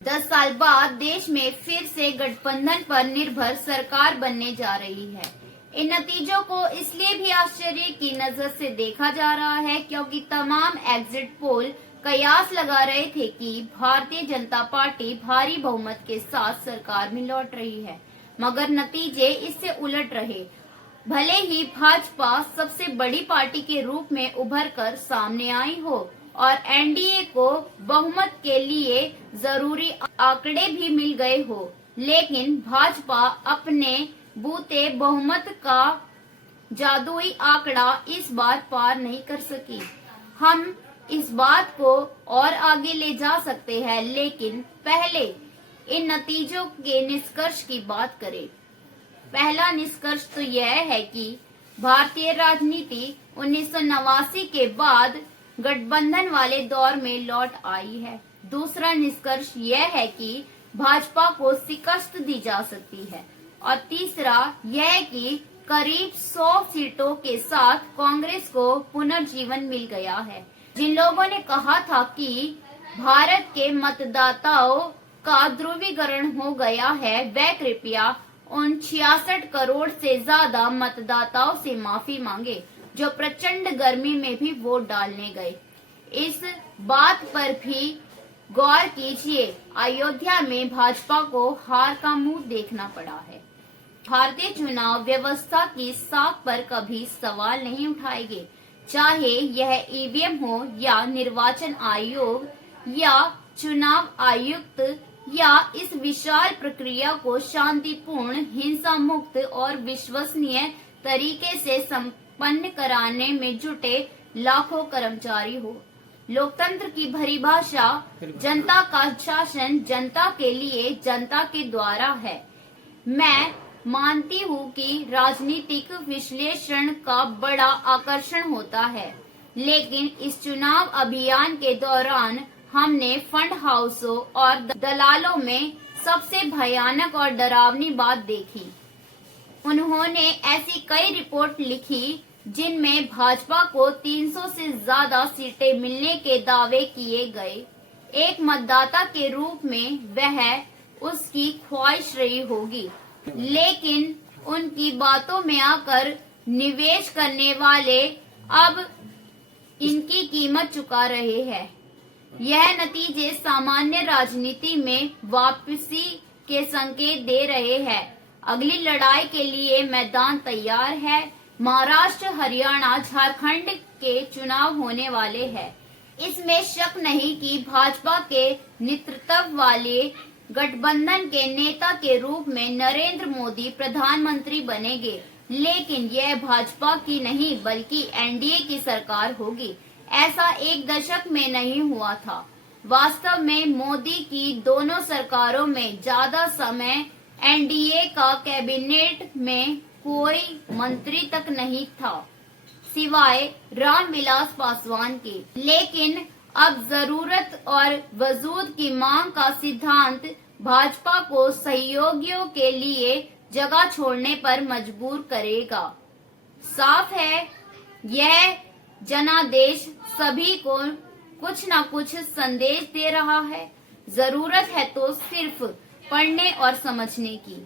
10 साल बाद देश में फिर से गठबंधन पर निर्भर सरकार बनने जा रही है। इन नतीजों को इसलिए भी आश्चर्य की नजर से देखा जा रहा है क्योंकि तमाम एग्जिट पोल कयास लगा रहे थे कि भारतीय जनता पार्टी भारी बहुमत के साथ सरकार में लौट रही है, मगर नतीजे इससे उलट रहे। भले ही भाजपा सबसे बड़ी पार्टी के रूप में उभर कर सामने आई हो और एनडीए को बहुमत के लिए जरूरी आंकड़े भी मिल गए हो, लेकिन भाजपा अपने बूते बहुमत का जादुई आंकड़ा इस बार पार नहीं कर सकी। हम इस बात को और आगे ले जा सकते हैं, लेकिन पहले इन नतीजों के निष्कर्ष की बात करें। पहला निष्कर्ष तो यह है कि भारतीय राजनीति 1989 के बाद गठबंधन वाले दौर में लौट आई है। दूसरा निष्कर्ष यह है कि भाजपा को शिकस्त दी जा सकती है और तीसरा यह कि करीब 100 सीटों के साथ कांग्रेस को पुनर्जीवन मिल गया है। जिन लोगों ने कहा था कि भारत के मतदाताओं का ध्रुवीकरण हो गया है, वे कृपया उन 66 करोड़ से ज्यादा मतदाताओं से माफी मांगे जो प्रचंड गर्मी में भी वोट डालने गए। इस बात पर भी गौर कीजिए, अयोध्या में भाजपा को हार का मुंह देखना पड़ा है। भारतीय चुनाव व्यवस्था की साख पर कभी सवाल नहीं उठाएंगे, चाहे यह ईवीएम हो या निर्वाचन आयोग या चुनाव आयुक्त, या इस विशाल प्रक्रिया को शांतिपूर्ण, हिंसा मुक्त और विश्वसनीय तरीके से संपन्न कराने में जुटे लाखों कर्मचारी हो। लोकतंत्र की परिभाषा जनता का शासन जनता के लिए, जनता के द्वारा है। मैं मानती हूँ कि राजनीतिक विश्लेषण का बड़ा आकर्षण होता है, लेकिन इस चुनाव अभियान के दौरान हमने फंड हाउसों और दलालों में सबसे भयानक और डरावनी बात देखी। उन्होंने ऐसी कई रिपोर्ट लिखी जिनमें भाजपा को 300 से ज्यादा सीटें मिलने के दावे किए गए। एक मतदाता के रूप में वह उसकी ख्वाहिश रही होगी, लेकिन उनकी बातों में आकर निवेश करने वाले अब इनकी कीमत चुका रहे हैं। यह नतीजे सामान्य राजनीति में वापसी के संकेत दे रहे हैं। अगली लड़ाई के लिए मैदान तैयार है। महाराष्ट्र, हरियाणा, झारखंड के चुनाव होने वाले हैं। इसमें शक नहीं कि भाजपा के नेतृत्व वाले गठबंधन के नेता के रूप में नरेंद्र मोदी प्रधानमंत्री बनेंगे, लेकिन यह भाजपा की नहीं बल्कि एनडीए की सरकार होगी। ऐसा एक दशक में नहीं हुआ था। वास्तव में मोदी की दोनों सरकारों में ज्यादा समय एनडीए का कैबिनेट में कोई मंत्री तक नहीं था, सिवाय रामविलास पासवान के। लेकिन अब जरूरत और वजूद की मांग का सिद्धांत भाजपा को सहयोगियों के लिए जगह छोड़ने पर मजबूर करेगा। साफ है, यह जनादेश सभी को कुछ न कुछ संदेश दे रहा है। जरूरत है तो सिर्फ पढ़ने और समझने की।